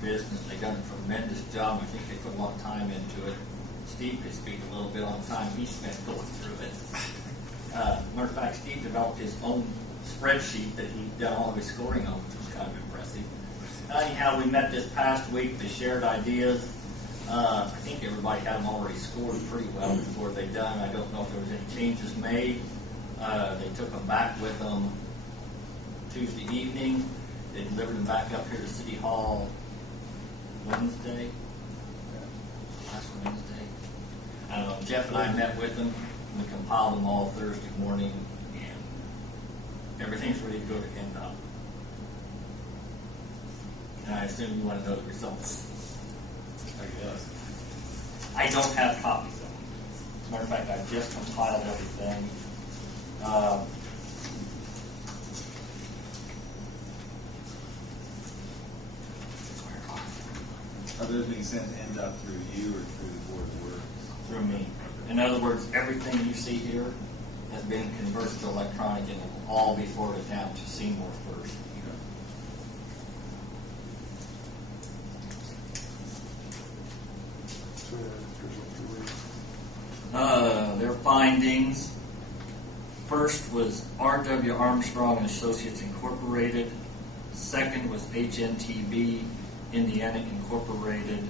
business. They've done a tremendous job. I think they put a lot of time into it. Steve could speak a little bit on the time he spent going through it. Matter of fact, Steve developed his own spreadsheet that he done all of his scoring on, which was kind of impressive. Anyhow, we met this past week. They shared ideas. I think everybody had them already scored pretty well before they done. I don't know if there was any changes made. They took them back with them Tuesday evening. They delivered them back up here to City Hall Wednesday. Last Wednesday. I don't know. Jeff and I met with them. We compiled them all Thursday morning, and everything's ready to go to NDOT. And I assume you want to know the results. I guess. I don't have copies of them. As a matter of fact, I just compiled everything. Are those being sent to NDOT through you or through the Board of Works? Through me. In other words, everything you see here has been converted to electronic, and it will all be forwarded down to Seymour first. Their findings. First was R.W. Armstrong and Associates Incorporated. Second was HNTB Indiana Incorporated.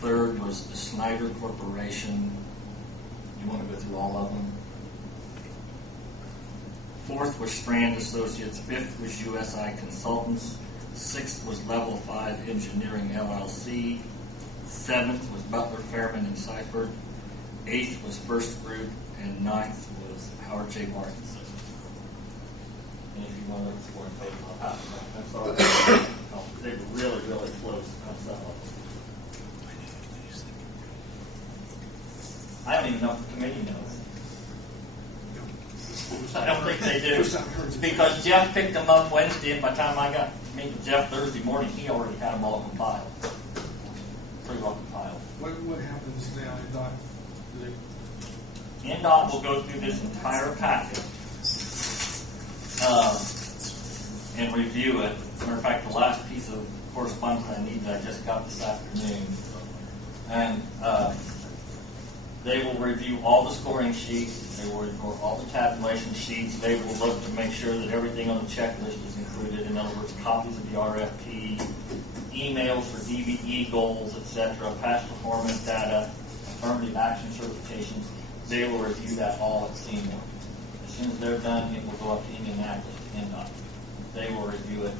Third was the Snyder Corporation. You want to go through all of them? Fourth was Strand Associates. Fifth was USI Consultants. Sixth was Level 5 Engineering LLC. Seventh was Butler, Fairman, and Seifert. Eighth was First Group. And ninth was Howard J. Martin Systems. And if you want to look at the scoring page, I'll pass it back. I'm sorry. They were really, really close on some of them. I don't even know if the committee knows. I don't think they do. Because Jeff picked them up Wednesday, and by the time I got to meet with Jeff Thursday morning, he already had them all compiled. Pretty well compiled. What happens now in NDOT? NDOT will go through this entire packet and review it. As a matter of fact, the last piece of correspondence I need that I just got this afternoon. And they will review all the scoring sheets. They will review all the tabulation sheets. They will look to make sure that everything on the checklist is included. In other words, copies of the RFP, emails for DBE goals, etc., past performance data, affirmative action certifications. They will review that all at Seymour. As soon as they're done, it will go up to Indianapolis to NDOT. They will review it,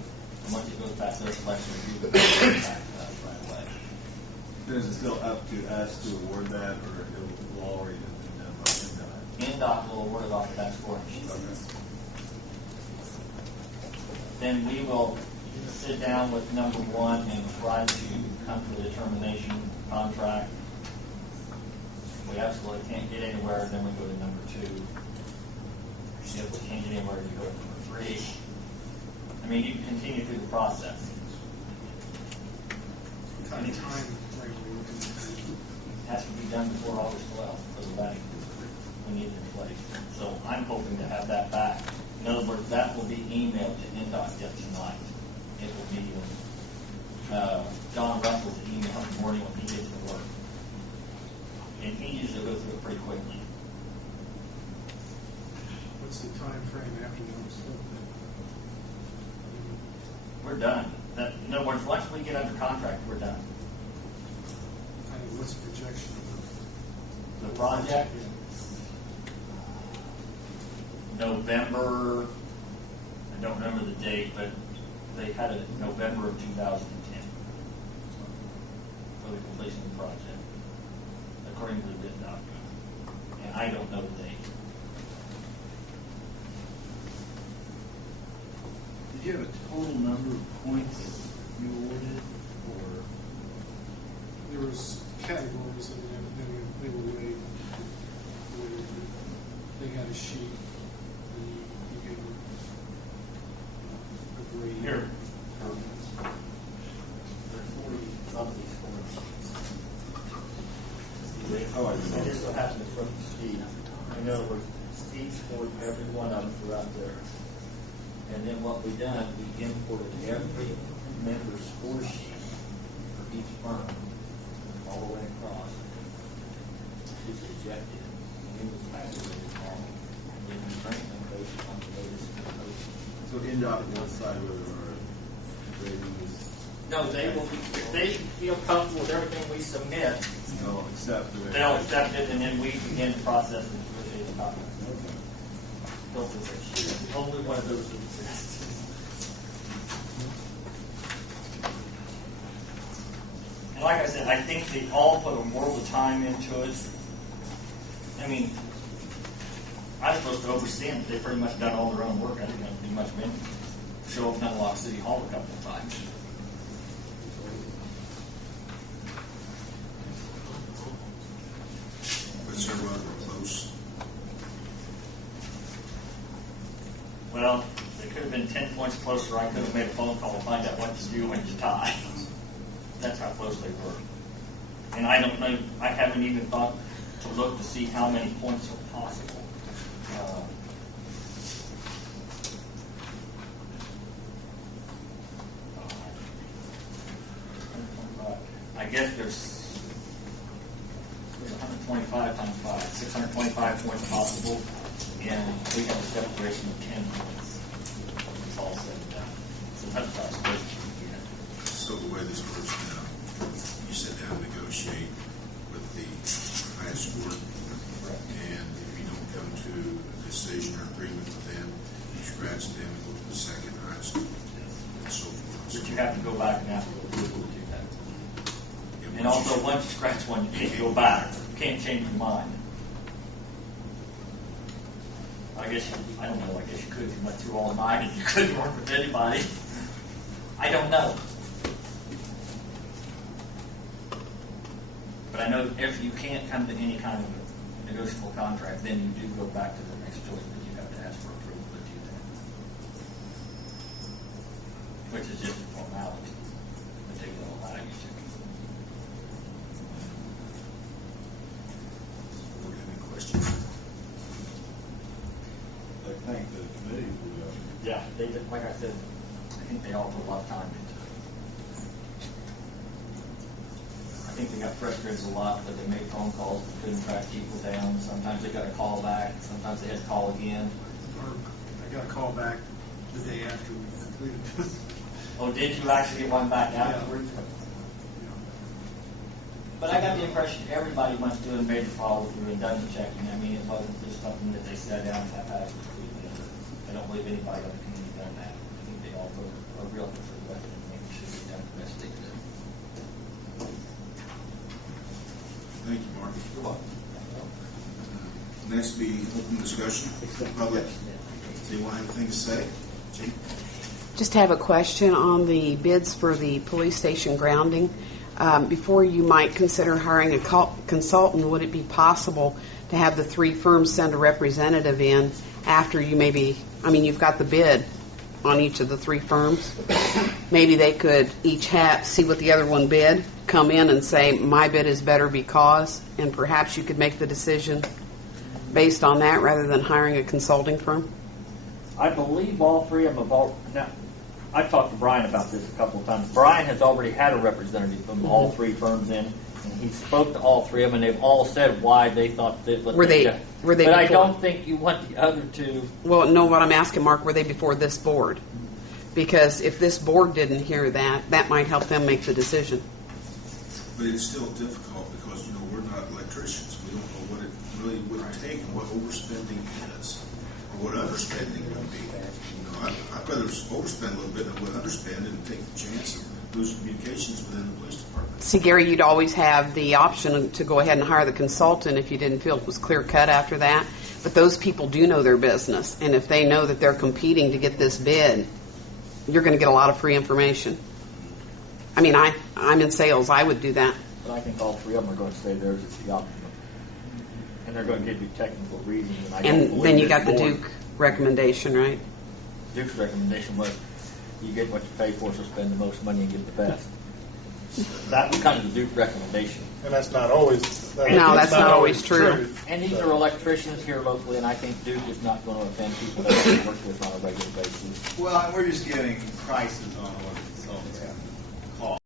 and once it goes back to their selection review, it will go back to us right away. Is it still up to us to award that, or it will already have been done by NDOT? NDOT will award it off of that scoring sheet. Okay. Then we will sit down with number one and try to come to a determination contract. If we absolutely can't get anywhere, then we go to number two. If we can't get anywhere, you go to number three. I mean, you can continue through the process. Any time frame we looking at? It has to be done before August 12th for the wedding. We need it in place. So I'm hoping to have that back. In other words, that will be emailed to NDOT yet tonight. It will be John Russell's email in the morning when he gets to work. And he usually goes through it pretty quickly. What's the time frame after those? We're done. In other words, once we get under contract, we're done. What's the projection of The project, November, I don't remember the date, but they had it in November of 2010 for the completion of the project, according to the bid document. And I don't know the date. Did you have a total number of points you awarded, or? There was categories and then they were weighed. They had a sheet and you gave them a grade. Here. There are 40 of these forms. Oh, I see. And this will happen from Steve. In other words, Steve scored every one of them throughout there. And then what we done, we imported every member's score sheet rejected. And it was evaluated wrong. And then we trained them based on the latest information. So NDOT will decide whether our rating is, No, they will, if they feel comfortable with everything we submit, they'll accept the rating. they'll accept it, and then we begin the process of negotiating the contract. Don't say shit. Only one of those that exists. And like I said, I think they all put a world of time into it. I mean, I was supposed to oversee them, but they pretty much done all their own work. I didn't have to do much of anything. Show up in Unlock City Hall a couple of times. But so we're close. Well, they could have been 10 points closer. I could have made a phone call to find out what to do when you tie. That's how close they were. And I don't know, I haven't even thought to look to see how many points are possible. I guess there's 125 times 5, 625 points possible, and we have a separation of 10 points. It's all said and done. So that's about as close as we get. So the way this works now, you sit down and negotiate with the highest score, and if you don't come to a decision or agreement with them, you scratch them and go to the second highest, and so forth. But you have to go back and ask for approval to do that. And also, once you scratch one, you can't go back. You can't change your mind. I guess I don't know. I guess you could if you went through all nine and you couldn't work with anybody. I don't know. But I know if you can't come to any kind of negotiable contract, then you do go back to the next choice, but you have to ask for approval to do that. Which is just a formality, but they will allow you to. Any questions? I thank the committee for Yeah, they did, like I said, I think they all put a lot of time into it. I think they got frustrated a lot, but they made phone calls, but couldn't track people down. Sometimes they got a call back, sometimes they had to call again. Or I got a call back the day after we completed this. Oh, did you actually get one back afterwards? But I got the impression everybody went through and made the follow through and done the checking. I mean, it wasn't just something that they sat down and haphazardly completed. I don't believe anybody on the community done that. I think they all put a real effort for the and think it should be done the best they could. Thank you, Mark. You're welcome. Next be open discussion, public. Does anyone have anything to say? Chief? Just have a question on the bids for the police station grounding. Before you might consider hiring a consultant, would it be possible to have the three firms send a representative in after you you've got the bid on each of the three firms? Maybe they could each see what the other one bid, come in and say, my bid is better because, and perhaps you could make the decision based on that rather than hiring a consulting firm? I believe all three of them have all. Now, I've talked to Brian about this a couple of times. Brian has already had a representative from all three firms in, and he spoke to all three of them, and they've all said why they thought that. Were they But I before? don't think you want the other two. Well, no, what I'm asking, Mark, were they before this board? Because if this board didn't hear that, that might help them make the decision. But it's still difficult because, we're not electricians. We don't know what it really would take and what overspending is or what underspending would be. I'd rather overspend a little bit than would underspend and take the chance of losing communications within the police department. See, Gary, you'd always have the option to go ahead and hire the consultant if you didn't feel it was clear cut after that. But those people do know their business, and if they know that they're competing to get this bid, you're going to get a lot of free information. I mean, I'm in sales. I would do that. But I think all three of them are going to say theirs is the optimum. And they're going to give you technical reasons. And then you got the Duke recommendation, right? Duke's recommendation was you get what you pay for, so spend the most money and get the best. That was kind of the Duke recommendation. And that's not always. No, that's not always true. And these are electricians here locally, and I think Duke is not going to offend people that they work with on a regular basis. Well, we're just getting prices on what